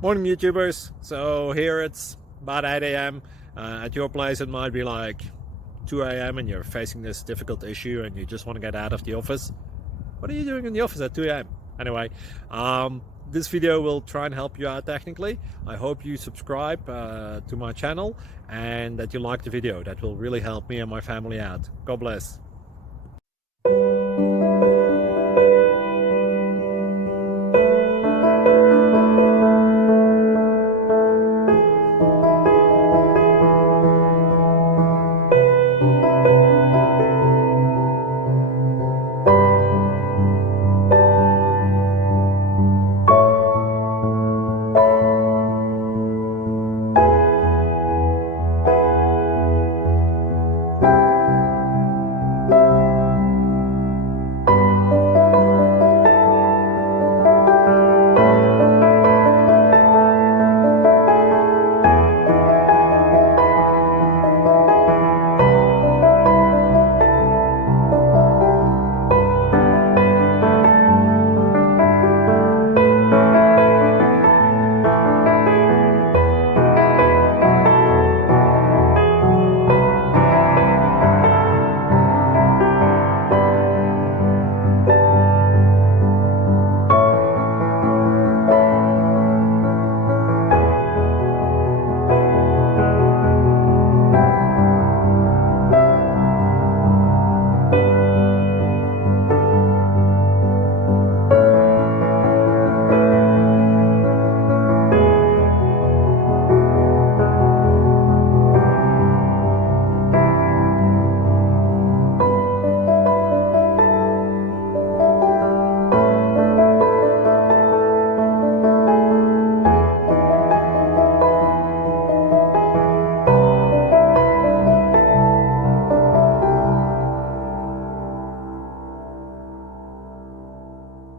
Morning YouTubers. So here it's about 8 a.m. At your place it might be like 2 a.m. and you're facing this difficult issue and you just want to get out of the office. What are you doing in the office at 2 a.m.? Anyway, this video will try and help you out technically. I hope you subscribe to my channel and that you like the video. That will really help me and my family out. God bless.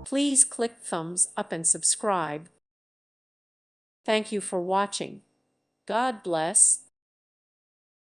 Please click thumbs up and subscribe. Thank you for watching. God bless.